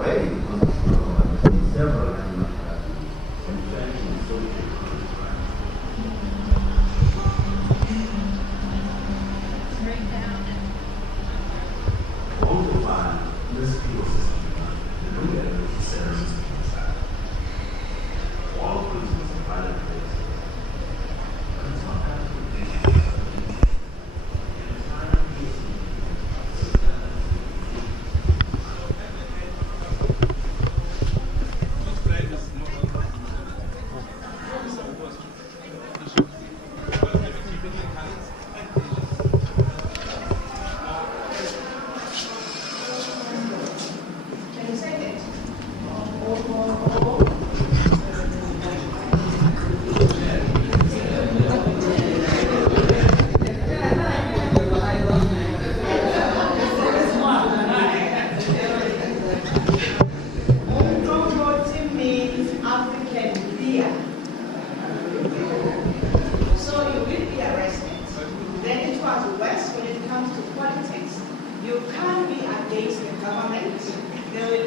already several entrenched social also find this people system the new evidence says all prisons and violent places.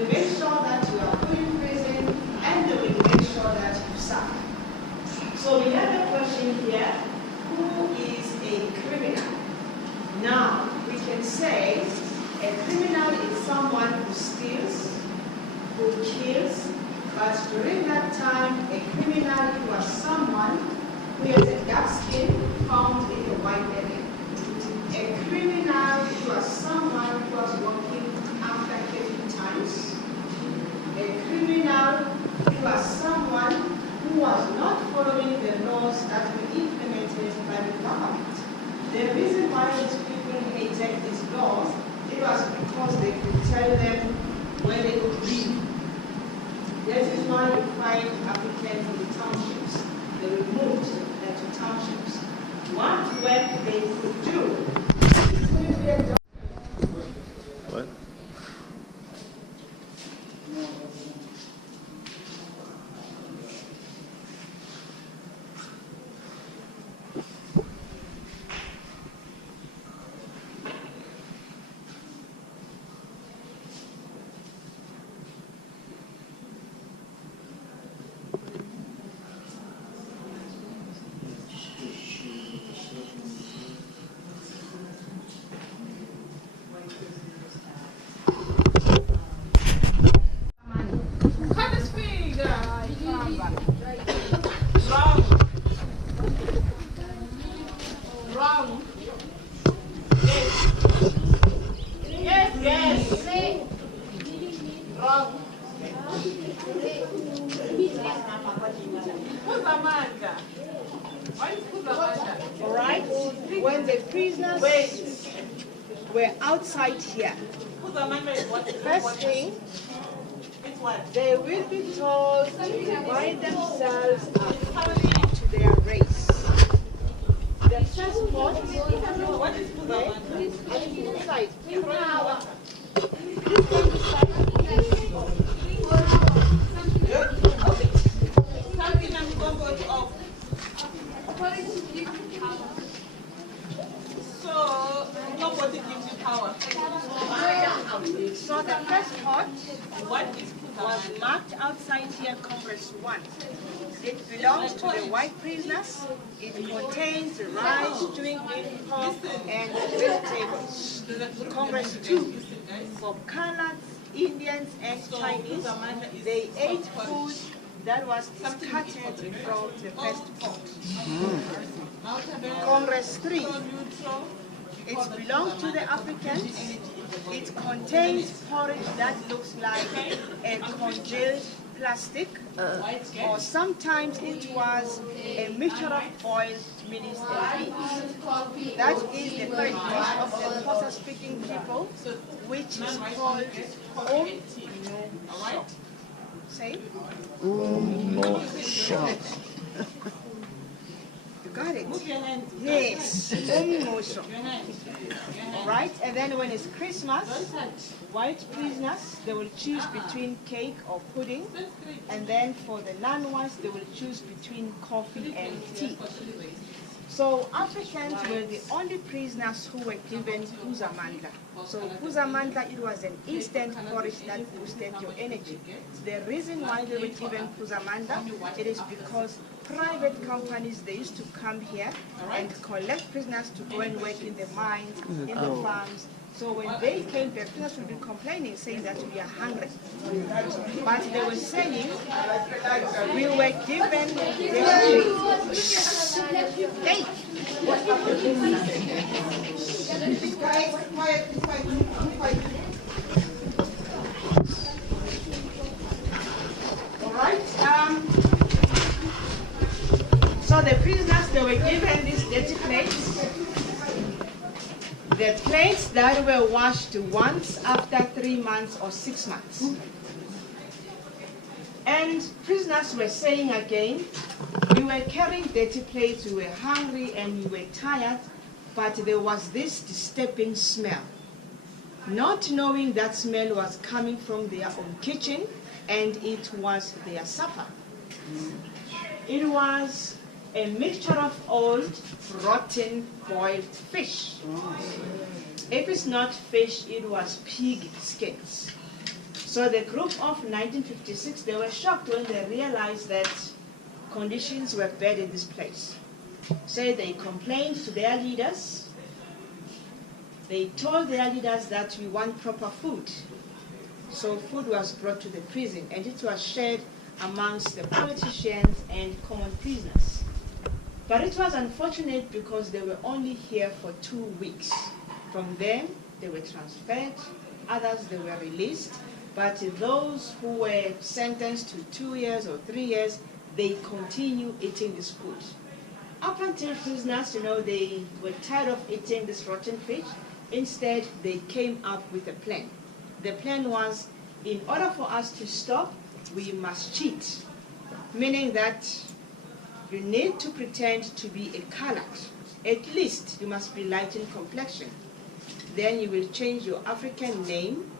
But it's not that outside here. First thing, they will be told to divide themselves according to their race. The first part, what is inside? Nobody gives you power. So the first part was marked outside here, Congress 1. It belongs to the white prisoners. It contains rice, stewing beef, pork, and vegetables. Congress 2, for coloreds, Indians, and Chinese, they ate food that was discarded from the first pot. Congress 3, it belongs to the Africans. It contains porridge that looks like a congealed plastic, or sometimes it was a mixture of boiled minced and beans. That is the third dish of the Xhosa-speaking people, which is called no. Say? No. Got it? Move your hand. Yes. All right. And then when it's Christmas, white prisoners, they will choose between cake or pudding. And then for the non-whites, they will choose between coffee and tea. So Africans were the only prisoners who were given Mandela. So Mandela, it was an instant porridge that boosted your energy. The reason why they were given Mandela, it is because private companies, they used to come here and collect prisoners to go and work in the mines, in the farms. So when they came, the prisoners would be complaining, saying that we are hungry. But they were saying, we were given hey! All right. So the prisoners, they were given these dirty plates. The plates that were washed once after 3 months or 6 months. And prisoners were saying again, we were carrying dirty plates, we were hungry and we were tired, but there was this disturbing smell. Not knowing that smell was coming from their own kitchen and it was their supper. It was a mixture of old, rotten, boiled fish. If it's not fish, it was pig skins. So the group of 1956, they were shocked when they realized that conditions were bad in this place. So they complained to their leaders. They told their leaders that we want proper food. So food was brought to the prison and it was shared amongst the politicians and common prisoners. But it was unfortunate because they were only here for 2 weeks. From them, they were transferred, others they were released, but those who were sentenced to 2 years or 3 years, they continue eating this food. Up until prisoners, they were tired of eating this rotten fish. Instead, they came up with a plan. The plan was, in order for us to stop, we must cheat, meaning that you need to pretend to be a colored. At least you must be light in complexion. Then you will change your African name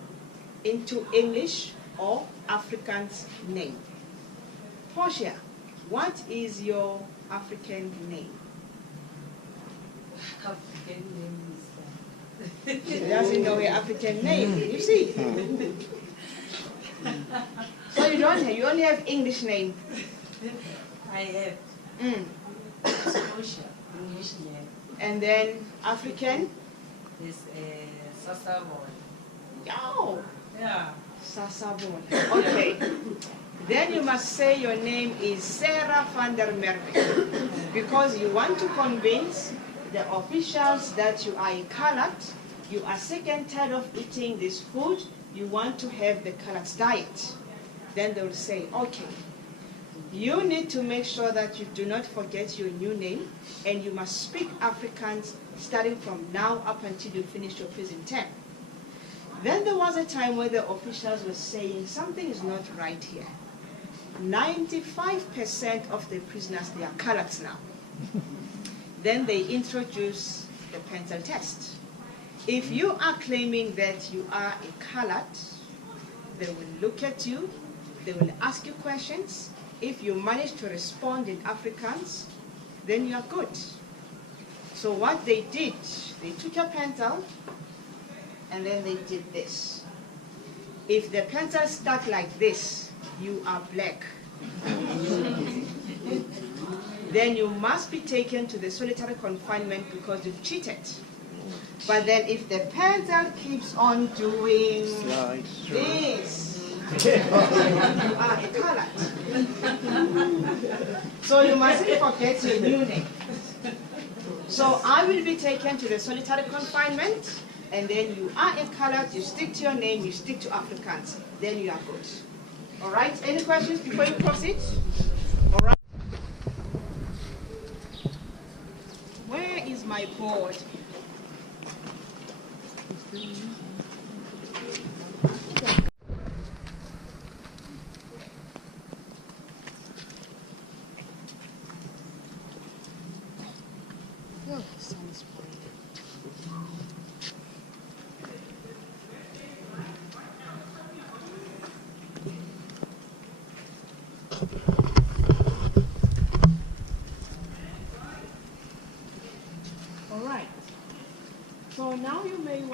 into English or Afrikaans name. Portia, what is your African name? African name is... She doesn't know her African name, you see. So you only have English name. I have. Portia, English name. And then African? Is Sasavon. Yo! Yeah. Sasavon. Okay. Then you must say your name is Sarah van der Merwe, because you want to convince the officials that you are a colored, you are sick and tired of eating this food, you want to have the colored diet. Then they will say, okay, you need to make sure that you do not forget your new name, and you must speak Afrikaans starting from now up until you finish your prison term. Then there was a time where the officials were saying something is not right here. 95% of the prisoners, they are coloreds now. Then they introduce the pencil test. If you are claiming that you are a colored, they will look at you, they will ask you questions. If you manage to respond in Afrikaans, then you are good. So what they did, they took your pencil and then they did this. If the pencil stuck like this, you are black. Then you must be taken to the solitary confinement because you've cheated. But then if the pencil keeps on doing this, you are a colored. So you mustn't forget your new name. So I will be taken to the solitary confinement, and then you are a colored, you stick to your name, you stick to Afrikaans, then you are good. All right, any questions before you proceed? All right. Where is my board? Oh, sun is bright.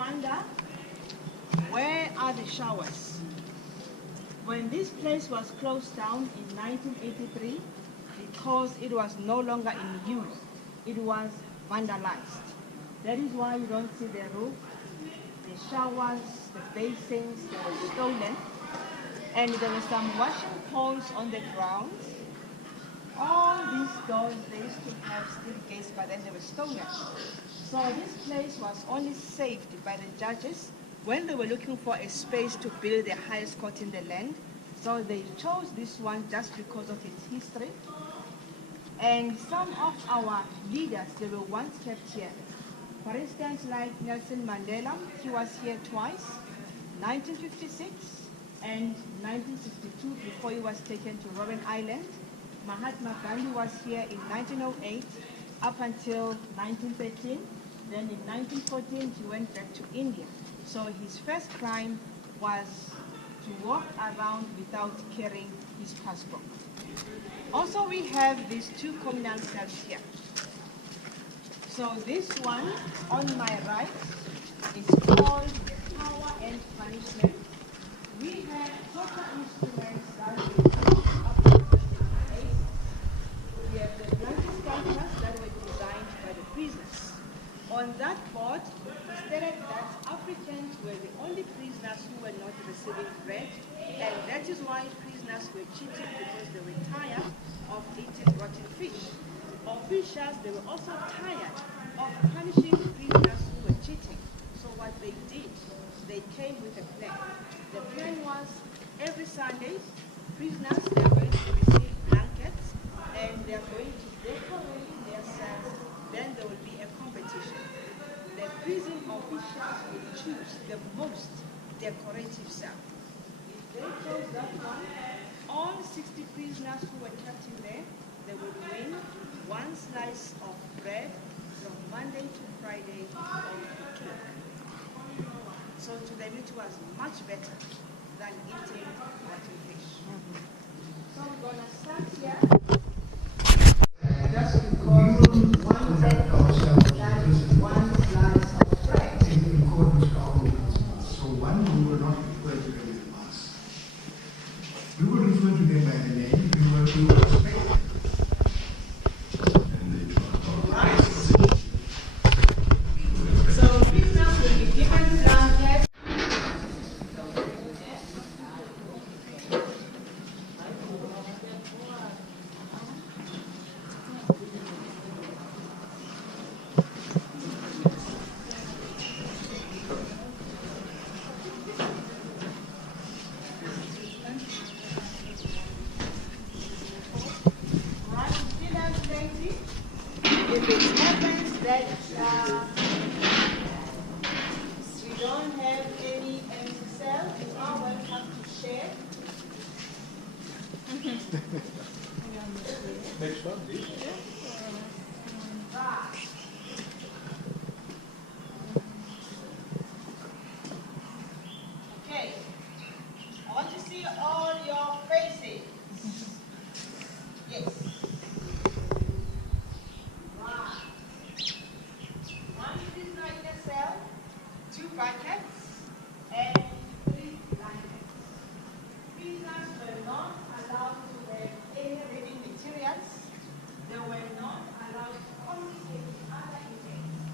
wonder, where are the showers? When this place was closed down in 1983, because it was no longer in use, it was vandalized. That is why you don't see the roof, the showers, the basins, they were stolen. And there were some washing poles on the ground. All these doors, they used to have steel gates, but then they were stolen. So this place was only saved by the judges when they were looking for a space to build the highest court in the land. So they chose this one just because of its history. And some of our leaders, they were once kept here. For instance, like Nelson Mandela, he was here twice, 1956 and 1962, before he was taken to Robben Island. Mahatma Ghandi was here in 1908 up until 1913. Then in 1914, he went back to India. So his first crime was to walk around without carrying his passport. Also, we have these two communal cells here. So this one on my right is called Power and Punishment. We have proper instruments that we have the blanket sculptures that were designed by the prisoners. On that board, we stated that Africans were the only prisoners who were not receiving bread, and that is why prisoners were cheating, because they were tired of eating rotten fish. Officials, they were also tired of punishing prisoners who were cheating. So what they did, they came with a plan. The plan was every Sunday, prisoners, they are going to receive blankets, and they are going to decorate their cells. Then there will be a competition. The prison officials will choose the most decorative cell. If they chose that one, all 60 prisoners who were kept in there, they would win one slice of bread from Monday to Friday all week. So to them it was much better than eating rotten fish. So we're going to start here. Just because one tenth that is one slice of bread. In accordance with our rules. So one, we will not refer to them as mass. We will refer to them by the name, we will respect them. So prisoners will be given blankets. Right, still have plenty. If it happens that we don't have any empty cells, you are welcome to share. Next one, please. Right. Okay. I want to see all your faces. Yes. Right. One prisoner in a cell, 2 buckets, and 3 blankets. Prisoners were not allowed to have any reading materials. They were not allowed to communicate with other inmates.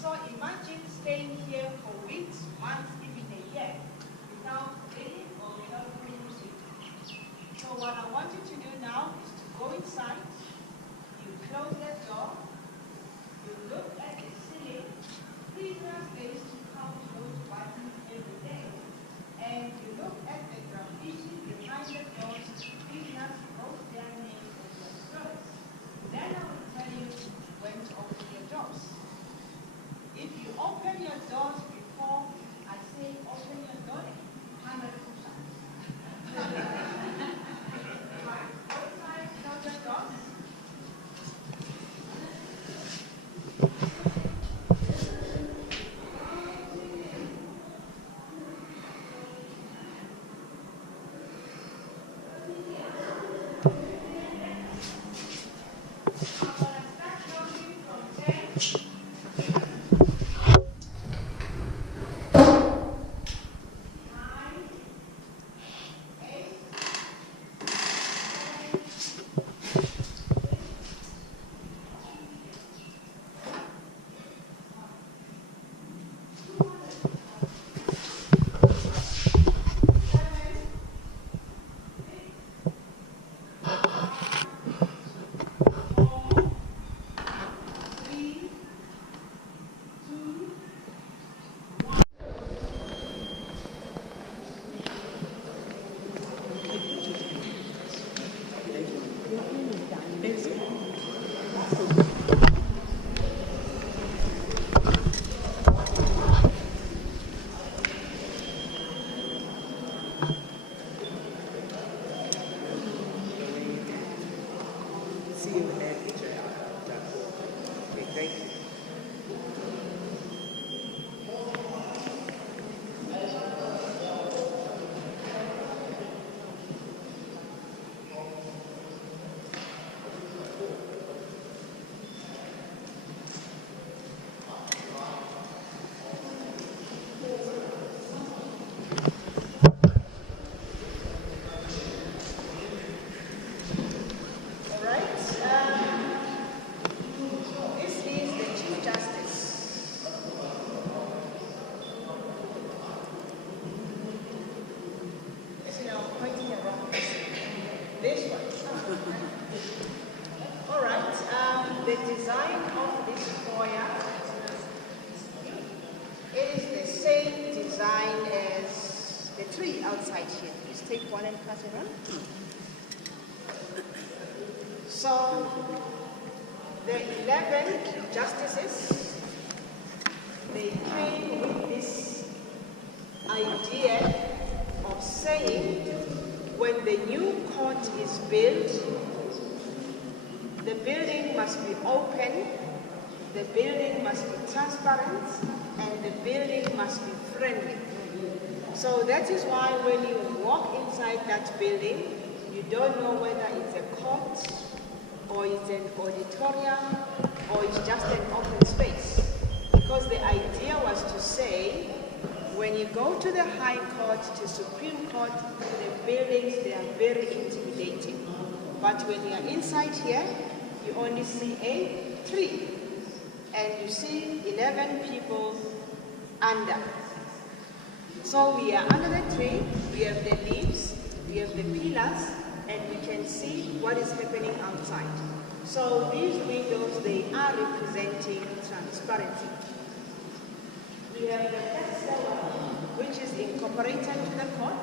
So imagine staying here for weeks, months, even a year, without reading or without communicating. So what I want you to do now is to go inside, you close the door, you look at the ceiling. Prisoners, they used to come to those buttons every day. All right, the design of this foyer, it is the same design as the tree outside here. Please take one and pass it on. So, the 11 justices, they came with this idea of saying when the new court is built, the building must be open, the building must be transparent, and the building must be friendly. So that is why when you walk inside that building, you don't know whether it's a court, or it's an auditorium, or it's just an open space. Because the idea was to say, when you go to the High Court, to Supreme Court, the buildings, they are very intimidating. But when you are inside here, you only see a tree. And you see 11 people under. So we are under the tree, we have the leaves, we have the pillars, and we can see what is happening outside. So these windows, they are representing transparency. We have the festival, which is incorporated to the court.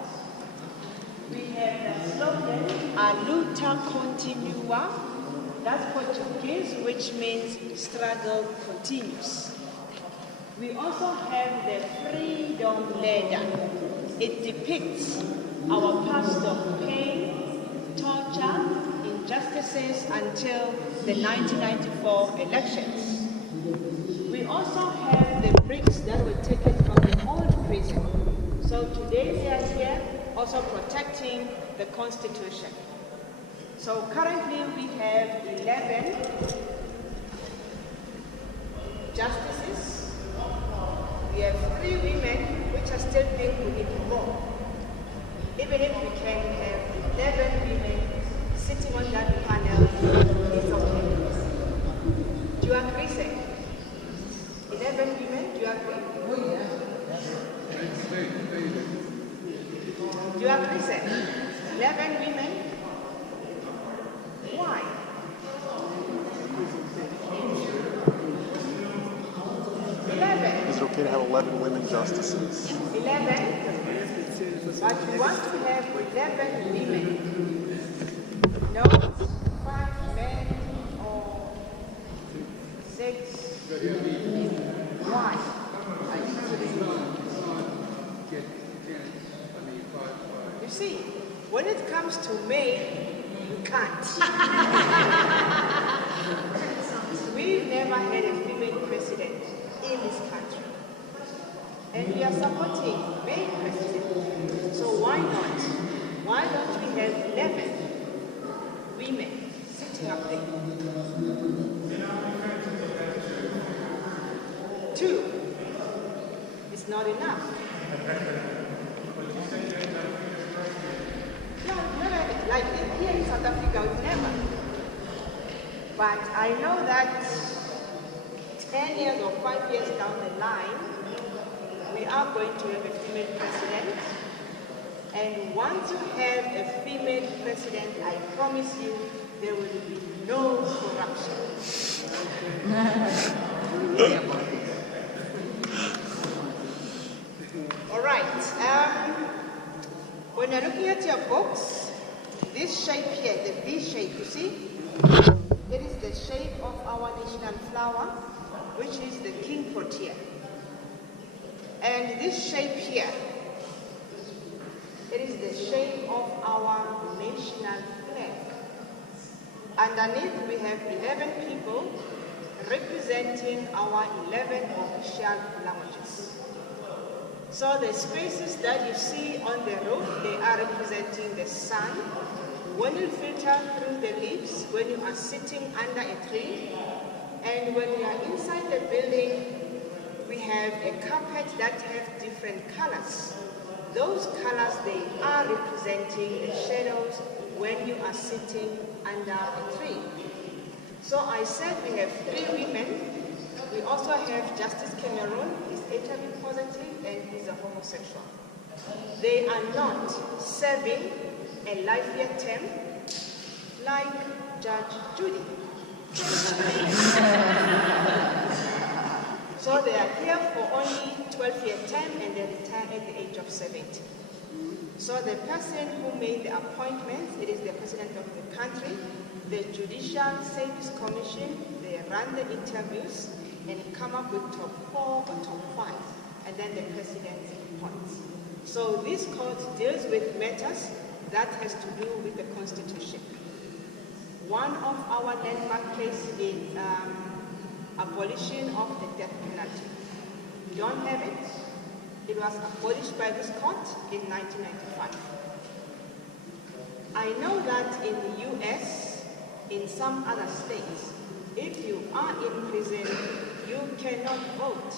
We have the slogan, A luta continua, that's Portuguese, which means struggle continues. We also have the freedom ladder. It depicts our past of pain, torture, injustices until the 1994 elections. We also have the bricks that were taken from the old prison. So today they are here also protecting the Constitution. So currently we have 11 justices. We have 3 women which are still being we need more. Even if we can have 11 women sitting on that panel, it's okay. Do you agree, sir? 11 women, do you agree? Oh, yeah. Do you agree, sir? 11 women? Why? Is it okay to have 11 women justices? 11? But we want to have 11 women. No 5 men or 6. Why? You see, when it comes to May, you can't. We've never had a female president in this country. And we are supporting male president. So why not? Why don't we have 11 women sitting up there? 2 is not enough. No, never. Like here in South Africa, never. But I know that 10 years or 5 years down the line, we are going to have a female president. And once you have a female president, I promise you, there will be no corruption. All right. When you're looking at your books, this shape here, the V shape, you see? It is the shape of our national flower, which is the king protea. And this shape here, it is the shape of our national flag. Underneath we have 11 people representing our 11 official languages. So the spaces that you see on the roof, they are representing the sun. When you filter through the leaves, when you are sitting under a tree, and when you are inside the building, we have a carpet that have different colors. Those colors, they are representing the shadows when you are sitting under a tree. So I said we have 3 women. We also have Justice Cameron, he's HIV positive and he's a homosexual. They are not serving a life-year term. like Judge Judy. So they are here for only 12-year term and they retire at the age of 70. So the person who made the appointments, it is the president of the country, the Judicial Service Commission, they run the interviews and come up with top 4 or top 5, and then the president appoints. So this court deals with matters that has to do with the Constitution. One of our landmark cases is abolition of the death penalty. We don't have it. It was abolished by this court in 1995. I know that in the US, in some other states, if you are in prison, you cannot vote.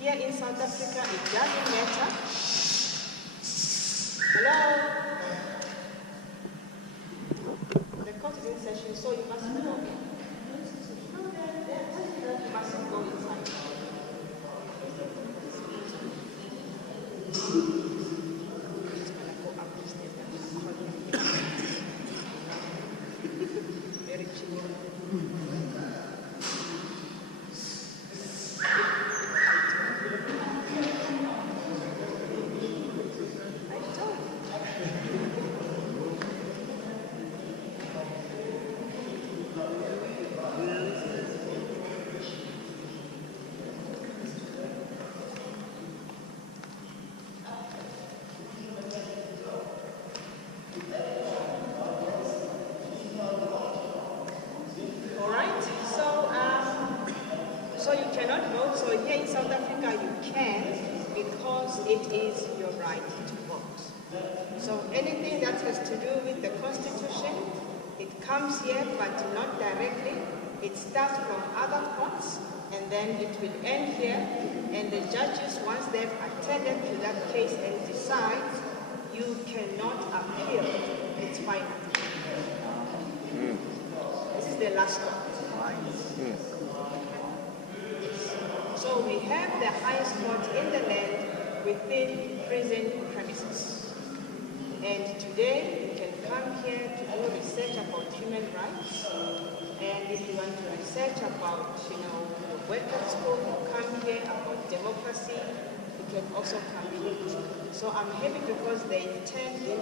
Here in South Africa, it doesn't matter. Hello? The court is in session, so you must go. You mustn't go inside. Very cheap. So you cannot vote. So here in South Africa you can, because it is your right to vote. So anything that has to do with the Constitution, it comes here, but not directly. It starts from other courts, and then it will end here. And the judges, once they've attended to that case and decide, you cannot appeal. It's final. This is the last one. So we have the highest court in the land within prison premises. And today you can come here to do research about human rights. And if you want to research about, the workers' school, you come here about democracy, you can also come here. So I'm happy because they intend in